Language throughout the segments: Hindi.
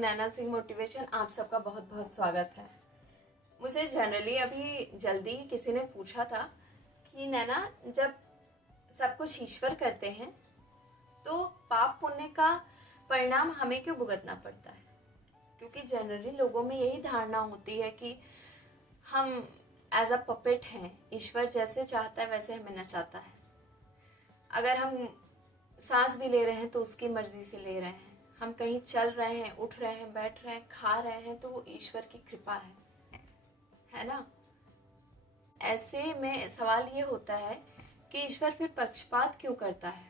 नैना सिंह मोटिवेशन। आप सबका बहुत बहुत स्वागत है। मुझे जनरली अभी जल्दी किसी ने पूछा था कि नैना, जब सब कुछ ईश्वर करते हैं तो पाप पुण्य का परिणाम हमें क्यों भुगतना पड़ता है? क्योंकि जनरली लोगों में यही धारणा होती है कि हम एज अ पपेट हैं, ईश्वर जैसे चाहता है वैसे हमें नचाता है। अगर हम सांस भी ले रहे हैं तो उसकी मर्जी से ले रहे हैं, हम कहीं चल रहे हैं, उठ रहे हैं, बैठ रहे हैं, खा रहे हैं तो वो ईश्वर की कृपा है ना। ऐसे में सवाल ये होता है कि ईश्वर फिर पक्षपात क्यों करता है?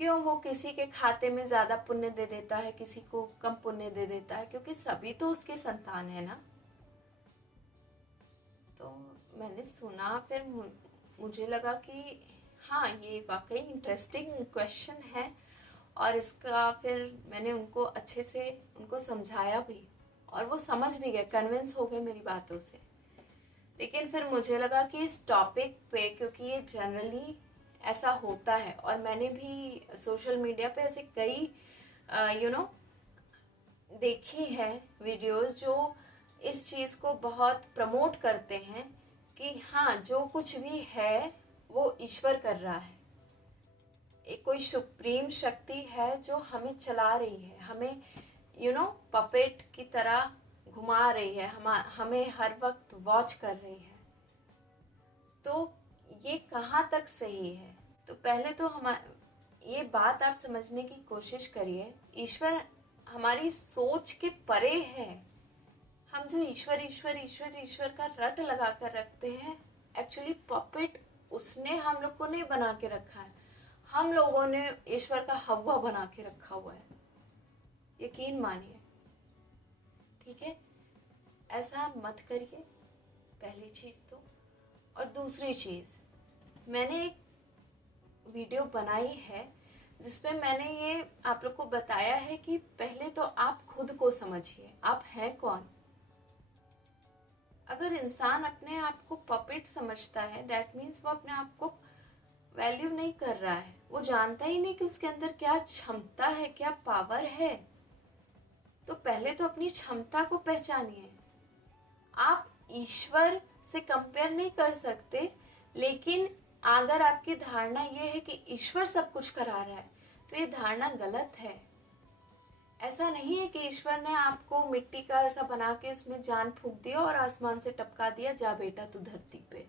क्यों वो किसी के खाते में ज्यादा पुण्य दे देता है, किसी को कम पुण्य दे देता है? क्योंकि सभी तो उसकी संतान है ना। तो मैंने सुना, फिर मुझे लगा कि हाँ, ये वाकई इंटरेस्टिंग क्वेश्चन है। और इसका फिर मैंने उनको अच्छे से उनको समझाया भी और वो समझ भी गए, कन्विंस हो गए मेरी बातों से। लेकिन फिर मुझे लगा कि इस टॉपिक पे, क्योंकि ये जनरली ऐसा होता है और मैंने भी सोशल मीडिया पे ऐसे कई देखी है वीडियोस जो इस चीज़ को बहुत प्रमोट करते हैं कि हाँ, जो कुछ भी है वो ईश्वर कर रहा है। एक कोई सुप्रीम शक्ति है जो हमें चला रही है, हमें पपेट की तरह घुमा रही है, हमें हर वक्त वॉच कर रही है। तो ये कहाँ तक सही है? तो पहले तो ये बात आप समझने की कोशिश करिए, ईश्वर हमारी सोच के परे है। हम जो ईश्वर ईश्वर ईश्वर ईश्वर का रट लगा कर रखते हैं, एक्चुअली पपेट उसने हम लोग को नहीं बना के रखा है, हम लोगों ने ईश्वर का हवा बना के रखा हुआ है। यकीन मानिए, ठीक है? ऐसा मत करिए, पहली चीज तो। और दूसरी चीज, मैंने एक वीडियो बनाई है जिसपे मैंने ये आप लोग को बताया है कि पहले तो आप खुद को समझिए, आप हैं कौन। अगर इंसान अपने आप को पपेट समझता है, दैट मीन्स वो अपने आप को वैल्यू नहीं कर रहा है, वो जानता ही नहीं कि उसके अंदर क्या क्षमता है, क्या पावर है। तो पहले तो अपनी क्षमता को पहचानिए। आप ईश्वर से कंपेयर नहीं कर सकते, लेकिन अगर आपकी धारणा ये है कि ईश्वर सब कुछ करा रहा है तो ये धारणा गलत है। ऐसा नहीं है कि ईश्वर ने आपको मिट्टी का ऐसा बना के उसमें जान फूंक दिया और आसमान से टपका दिया, जा बेटा तू धरती पे,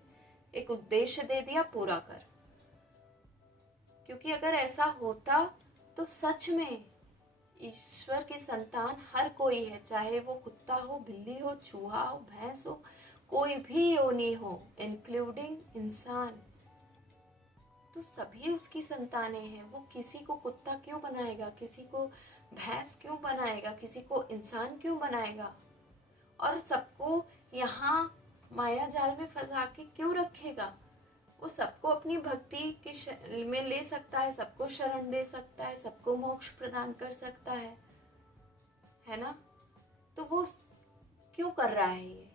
एक उद्देश्य दे दिया, पूरा कर। क्योंकि अगर ऐसा होता तो सच में ईश्वर की संतान हर कोई है, चाहे वो कुत्ता हो, बिल्ली हो, चूहा हो, भैंस हो, कोई भी योनि हो, इंक्लूडिंग इंसान, तो सभी उसकी संतानें हैं। वो किसी को कुत्ता क्यों बनाएगा, किसी को भैंस क्यों बनाएगा, किसी को इंसान क्यों बनाएगा? और सबको यहाँ माया जाल में फंसा के क्यों रखेगा? वो सबको अपनी भक्ति के में ले सकता है, सबको शरण दे सकता है, सबको मोक्ष प्रदान कर सकता है ना। तो वो क्यों कर रहा है ये?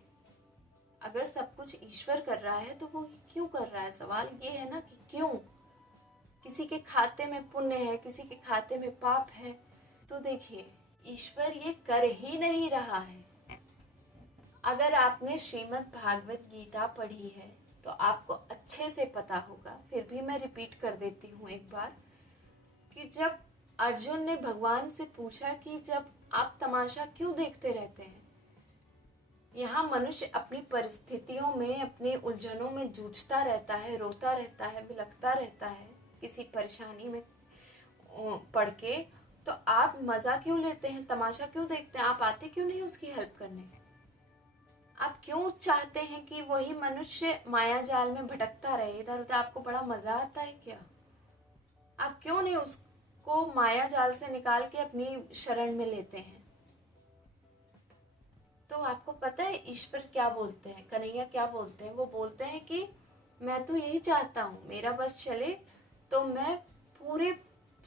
अगर सब कुछ ईश्वर कर रहा है तो वो क्यों कर रहा है? सवाल ये है ना कि क्यों? किसी के खाते में पुण्य है, किसी के खाते में पाप है। तो देखिए, ईश्वर ये कर ही नहीं रहा है। अगर आपने श्रीमद् भागवत गीता पढ़ी है तो आपको अच्छे से पता होगा, फिर भी मैं रिपीट कर देती हूँ एक बार, कि जब अर्जुन ने भगवान से पूछा कि जब आप तमाशा क्यों देखते रहते हैं, यहाँ मनुष्य अपनी परिस्थितियों में, अपने उलझनों में जूझता रहता है, रोता रहता है, बिलखता रहता है किसी परेशानी में पड़ के, तो आप मजा क्यों लेते हैं, तमाशा क्यों देखते हैं? आप आते क्यों नहीं उसकी हेल्प करने? आप क्यों चाहते हैं कि वही मनुष्य माया जाल में भटकता रहे इधर उधर? आपको बड़ा मजा आता है क्या? आप क्यों नहीं उसको माया जाल से निकाल के अपनी शरण में लेते हैं? तो आपको पता है ईश्वर क्या बोलते हैं, कन्हैया क्या बोलते हैं? वो बोलते हैं कि मैं तो यही चाहता हूँ, मेरा बस चले तो मैं पूरे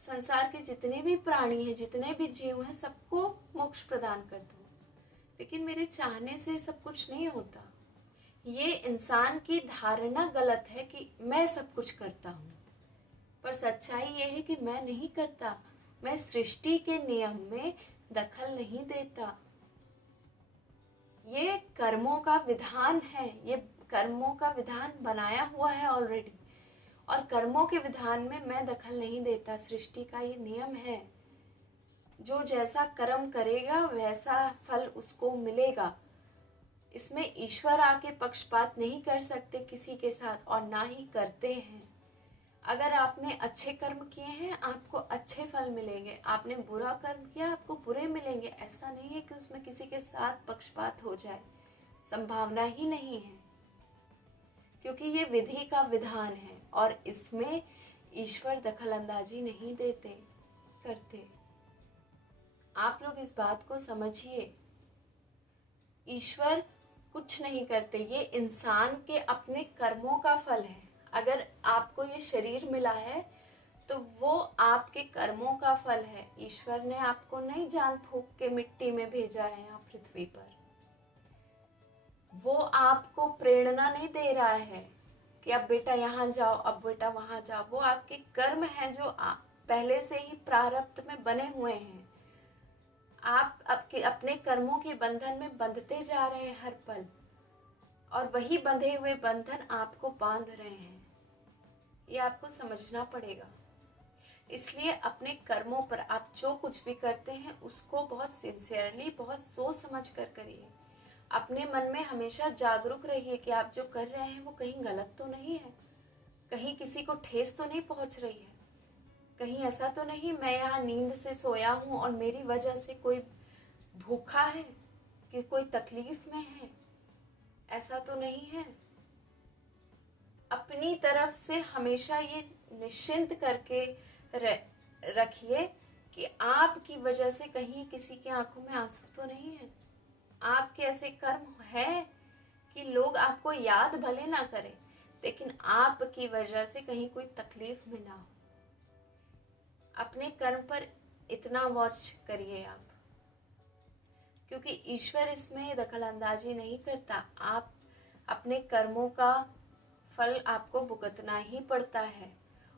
संसार के जितने भी प्राणी हैं, जितने भी जीव हैं, सबको मोक्ष प्रदान कर दूँ। लेकिन मेरे चाहने से सब कुछ नहीं होता। ये इंसान की धारणा गलत है कि मैं सब कुछ करता हूँ, पर सच्चाई ये है कि मैं नहीं करता। मैं सृष्टि के नियम में दखल नहीं देता। ये कर्मों का विधान है, ये कर्मों का विधान बनाया हुआ है ऑलरेडी, और कर्मों के विधान में मैं दखल नहीं देता। सृष्टि का ये नियम है, जो जैसा कर्म करेगा वैसा फल उसको मिलेगा। इसमें ईश्वर आके पक्षपात नहीं कर सकते किसी के साथ, और ना ही करते हैं। अगर आपने अच्छे कर्म किए हैं आपको अच्छे फल मिलेंगे, आपने बुरा कर्म किया आपको बुरे मिलेंगे। ऐसा नहीं है कि उसमें किसी के साथ पक्षपात हो जाए, संभावना ही नहीं है, क्योंकि ये विधि का विधान है और इसमें ईश्वर दखल अंदाजी नहीं करते। आप लोग इस बात को समझिए, ईश्वर कुछ नहीं करते, ये इंसान के अपने कर्मों का फल है। अगर आपको ये शरीर मिला है तो वो आपके कर्मों का फल है। ईश्वर ने आपको नहीं जान फूंक के मिट्टी में भेजा है यहाँ पृथ्वी पर। वो आपको प्रेरणा नहीं दे रहा है कि अब बेटा यहाँ जाओ, अब बेटा वहां जाओ। वो आपके कर्म हैं जो पहले से ही प्रारब्ध में बने हुए हैं। आप अपने कर्मों के बंधन में बंधते जा रहे हैं हर पल, और वही बंधे हुए बंधन आपको बांध रहे हैं। ये आपको समझना पड़ेगा। इसलिए अपने कर्मों पर आप जो कुछ भी करते हैं उसको बहुत सिंसियरली, बहुत सोच समझ कर करिए। अपने मन में हमेशा जागरूक रहिए कि आप जो कर रहे हैं वो कहीं गलत तो नहीं है, कहीं किसी को ठेस तो नहीं पहुंच रही है, कहीं ऐसा तो नहीं मैं यहाँ नींद से सोया हूँ और मेरी वजह से कोई भूखा है, कि कोई तकलीफ में है, ऐसा तो नहीं है। अपनी तरफ से हमेशा ये निश्चिंत करके रखिए कि आपकी वजह से कहीं किसी की आंखों में आंसू तो नहीं है। आपके ऐसे कर्म है कि लोग आपको याद भले ना करें, लेकिन आपकी वजह से कहीं कोई तकलीफ में ना हो। अपने कर्म पर इतना वॉच करिए आप, क्योंकि ईश्वर इसमें दखल अंदाजी नहीं करता। आप अपने कर्मों का फल आपको भुगतना ही पड़ता है,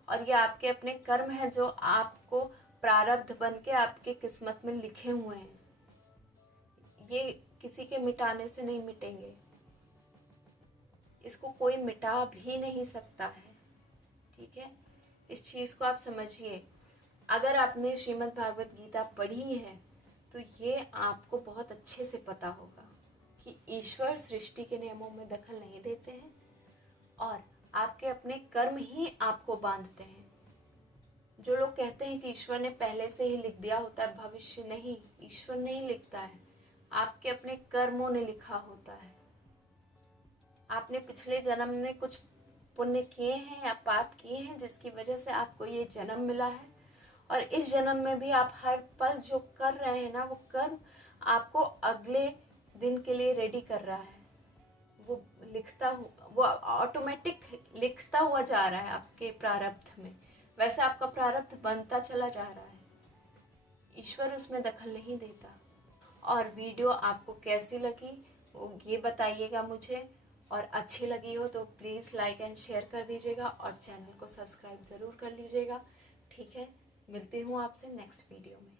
और ये आपके अपने कर्म है जो आपको प्रारब्ध बन के आपके किस्मत में लिखे हुए हैं। ये किसी के मिटाने से नहीं मिटेंगे, इसको कोई मिटा भी नहीं सकता है। ठीक है, इस चीज को आप समझिए। अगर आपने श्रीमद् भागवत गीता पढ़ी है तो ये आपको बहुत अच्छे से पता होगा कि ईश्वर सृष्टि के नियमों में दखल नहीं देते हैं, और आपके अपने कर्म ही आपको बांधते हैं। जो लोग कहते हैं कि ईश्वर ने पहले से ही लिख दिया होता है भविष्य, नहीं, ईश्वर नहीं लिखता है, आपके अपने कर्मों ने लिखा होता है। आपने पिछले जन्म में कुछ पुण्य किए हैं या पाप किए हैं जिसकी वजह से आपको ये जन्म मिला है, और इस जन्म में भी आप हर पल जो कर रहे हैं ना, वो कर्म आपको अगले दिन के लिए रेडी कर रहा है। वो वो ऑटोमेटिक लिखता हुआ जा रहा है आपके प्रारब्ध में। वैसे आपका प्रारब्ध बनता चला जा रहा है, ईश्वर उसमें दखल नहीं देता। और वीडियो आपको कैसी लगी वो ये बताइएगा मुझे, और अच्छी लगी हो तो प्लीज़ लाइक एंड शेयर कर दीजिएगा, और चैनल को सब्सक्राइब ज़रूर कर लीजिएगा। ठीक है, मिलती हूँ आपसे नेक्स्ट वीडियो में।